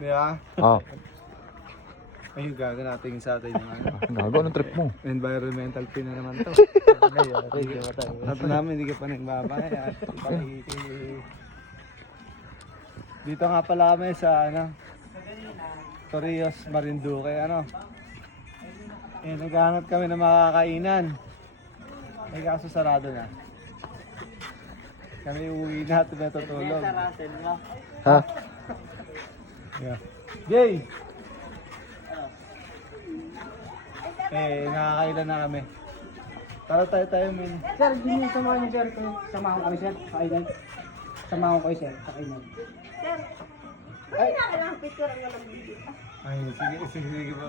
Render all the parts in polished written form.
Di ba? Ah, Ayun, gaga natin sa atin yung ano. gago, anong trip mo? Environmental pin na naman to. At namin, hindi ka pa nagbabay. At dito nga pala kami sa ano, Torrijos, Marinduque, ano. Eh, naghahanap kami ng makakainan. Eh, kaso sarado na. Kami uwi na at natutulog. Ha? Yeah. Jay! Eh, nakakailan na kami. Tara tayo, men. Sir, hindi niyo samahan niyo, sir. Samahan ko kayo, sir. Sa kainan. Samahan ko kayo, sir. Sa kainan. Sir, pwede na lang picture ang walang video. Ay, sige po.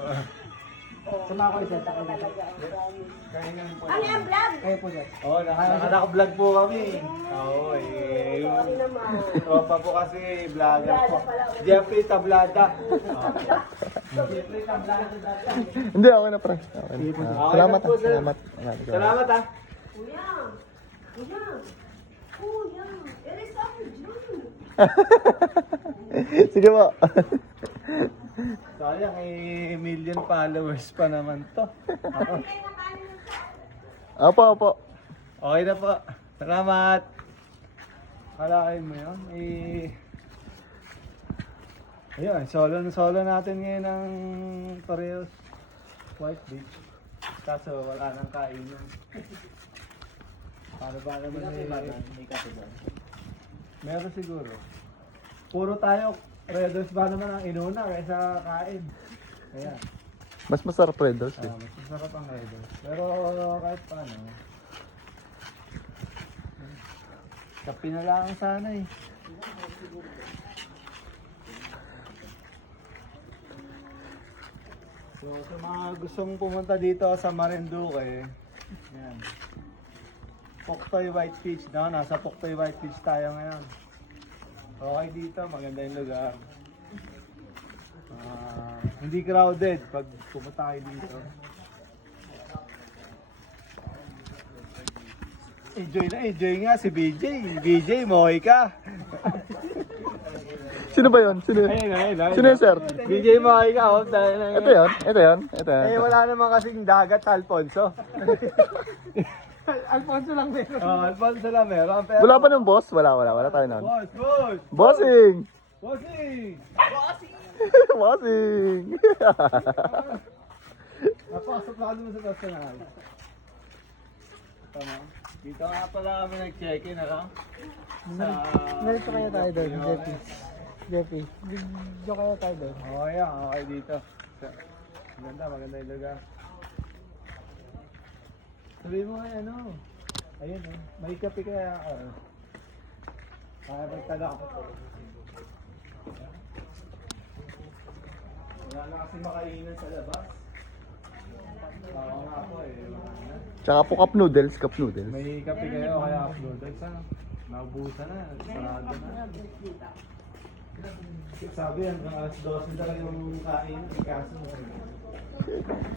Samahan ko kayo, sir. Sa kainan. Kainan po. Ano yung vlog? Kayo po, sir. Oo, naka-vlog po kami. Oo, eh. Sorry naman. Tropa po kasi vlogger po. Jeffrey Tablada. Hindi, okay na pre. Okay na. Salamat Okay na po, sir. Salamat. Salamat ah. Kuya. Kuya. Kuya. Eres ako dyan. Sige po. Sayang, eh, million followers pa naman to. Ako. Opo, opo. Okay na po. Salamat. Kalakin mo yun. Eh, ayun, solo natin ngayon ng Torrijos White Beach. Kaso wala nang kainan. Paano ba naman meron siguro. Puro tayo, Red Horse ba naman ang inuna kaysa kain. Ayan. Mas masarap Red Horse eh. Mas masarap ang Red Horse. Pero kahit paano. Kapi na lang sana eh. So sa mga gustong pumunta dito sa Marinduque, yan. Puktoy White Beach, no? Nasa Puktoy White Beach tayo ngayon. Okay dito, maganda yung lugar. Hindi crowded pag pumunta kayo dito. Enjoy nga si BJ. BJ, mohoy ka. Sino ba yun? Sino? Ayun. Sino yun, sir? BJ, mohoy ka. Oh, Ito yun? Ito yun? Ito yun? Eh, wala naman kasing dagat sa Alfonso. Alfonso lang meron. Oh, Alfonso lang meron. Pero... Wala pa ng boss? Wala tayo nun. Boss! Bossing! Bossing! Bossing! Napasok na ka naman sa personal. Tama. Dito nga pala kami nag-check-in, ano? Sa... Narito kaya tayo doon, Jeffy. Jeffy, video kaya tayo doon. Okay dito. Maganda yung lugar. Sabi mo nga ano, ayun oh, may kape kaya magtala ako. Wala na kasi makainan sa labas. Oo nga po eh. Tsaka po cup noodles. May kape kayo kaya uploaded sa naubusan na, sarado na. Sabi hanggang alas 12 talaga yung kain, kaso